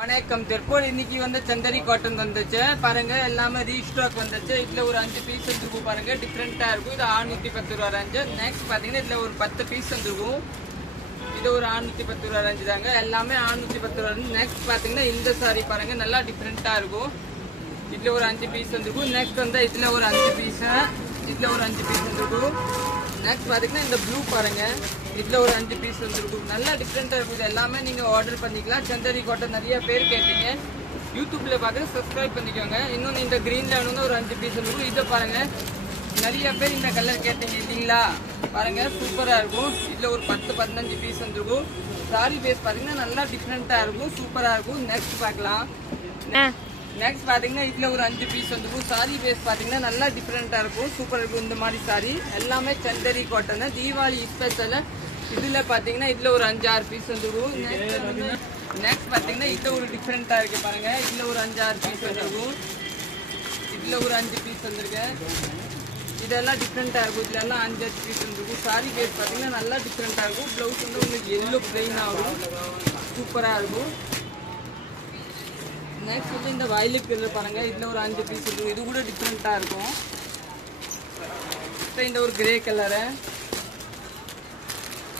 வணக்கம் திருப்பூர். இன்னைக்கு வந்து சந்தரி காட்டன் வந்துச்சு பாருங்க. எல்லாமே ரீஸ்டாக் வந்துச்சு. இதுல ஒரு 5 பீஸ் வந்துருக்கும் பாருங்க. டிஃப்ரெண்டா இருக்கும். இது 610 ரூபா ரேஞ்சு. நெக்ஸ்ட் பாத்தீங்கன்னா இதுல ஒரு 10 பீஸ் வந்துருக்கும். இது ஒரு 610 ரூபா ரேஞ்சு தாங்க. எல்லாமே 610 ரூபா. நெக்ஸ்ட் பாத்தீங்கன்னா இந்த சாரி பாருங்க, நல்லா டிஃப்ரெண்டா இருக்கும். இதுல ஒரு 5 பீஸ் வந்துருக்கும். நெக்ஸ்ட் வந்து இதுல ஒரு 5 பீஸ், இதுல ஒரு 5 பீஸ் வந்துருக்கும். நெக்ஸ்ட் பாத்தீங்கன்னா இந்த ப்ளூ பாருங்க, இதுல ஒரு 5 பீஸ் வந்துருக்கும். நல்லா டிஃப்ரெண்டா இருக்கும். எல்லாமே நீங்க ஆர்டர் பண்ணிக்கலாம். சந்தரி காட்டன் நிறைய பேர் கேட்டீங்க. யூடியூப்ல பார்த்து சப்ஸ்கிரைப் பண்ணிக்கோங்க. இன்னொன்னு இந்த கிரீன்ல வேணும்னு ஒரு 5 பீஸ் வந்துருக்கும். இதை பாருங்க, நிறைய பேர் இந்த கலர் கேட்டீங்க இல்லீங்களா? பாருங்க, சூப்பரா இருக்கும். இதுல ஒரு 10-15 பீஸ் வந்துருக்கும். சாரி பேஸ் பாத்தீங்கன்னா நல்லா டிஃப்ரெண்டா இருக்கும், சூப்பரா இருக்கும். நெக்ஸ்ட் பார்க்கலாம். நெக்ஸ்ட் பாத்தீங்கன்னா இதுல ஒரு 5 பீஸ் வந்துருக்கும். சாரி பேஸ் பாத்தீங்கன்னா நல்லா டிஃப்ரெண்டா இருக்கும், சூப்பரா இருக்கும். இந்த மாதிரி சாரி எல்லாமே சந்தரி காட்டன் தீபாவளி ஸ்பெஷல். இதுல பாத்தீங்கன்னா இதுல ஒரு 5-6 பீஸ் வந்துருக்கும். நெக்ஸ்ட் பாத்தீங்கன்னா இதுல ஒரு டிஃப்ரெண்டா இருக்கு பாருங்க. இதுல ஒரு 5-6 பீஸ் வந்துருக்கும். இதுல ஒரு 5 பீஸ் வந்துருக்கு. இதெல்லாம் டிஃப்ரெண்டா இருக்கும். இதுல எல்லாம் 5-6 பீஸ் வந்துருக்கும். சாரி பேஸ் பாத்தீங்கன்னா நல்லா டிஃப்ரெண்டா இருக்கும். பிளவுஸ் வந்து உங்களுக்கு எல்லோ பிளைன் ஆகும், சூப்பரா இருக்கும். நெக்ஸ்ட் வந்து இந்த வயலட் கலர் பாருங்க. இதுல ஒரு 5 பீஸ் இருக்கும். இது கூட டிஃப்ரெண்டா இருக்கும். இந்த ஒரு கிரே கலரு.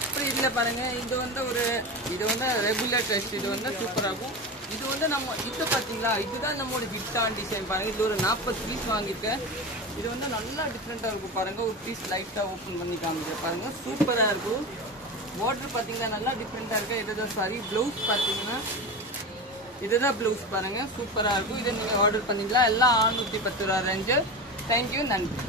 அப்புறம் இதுல பாருங்க, இது வந்து ரெகுலர் டெஸ்ட். இது வந்து சூப்பரா இருக்கும். இது வந்து நம்ம இது பாத்தீங்களா, இதுதான் நம்மளோட ஹிட்டான டிசைன் பாருங்க. இது ஒரு 40 பீஸ் வாங்கியிருக்கேன். இது வந்து நல்லா டிஃப்ரெண்டா இருக்கும் பாருங்க. ஒரு பீஸ் லைட்டா ஓப்பன் பண்ணி காமிக்கிறேன் பாருங்க, சூப்பரா இருக்கும். பார்டர் பாத்தீங்கன்னா நல்லா டிஃப்ரெண்டா இருக்கு. இதுதான் சாரி. பிளவுஸ் பாத்தீங்கன்னா இதுதான் பிளவுஸ் பாருங்க, சூப்பரா இருக்கும். இதை நீங்க ஆர்டர் பண்ணிக்கலாம். எல்லாம் 610 ரூபா ரேஞ்சு. தேங்க்யூ, நன்றி.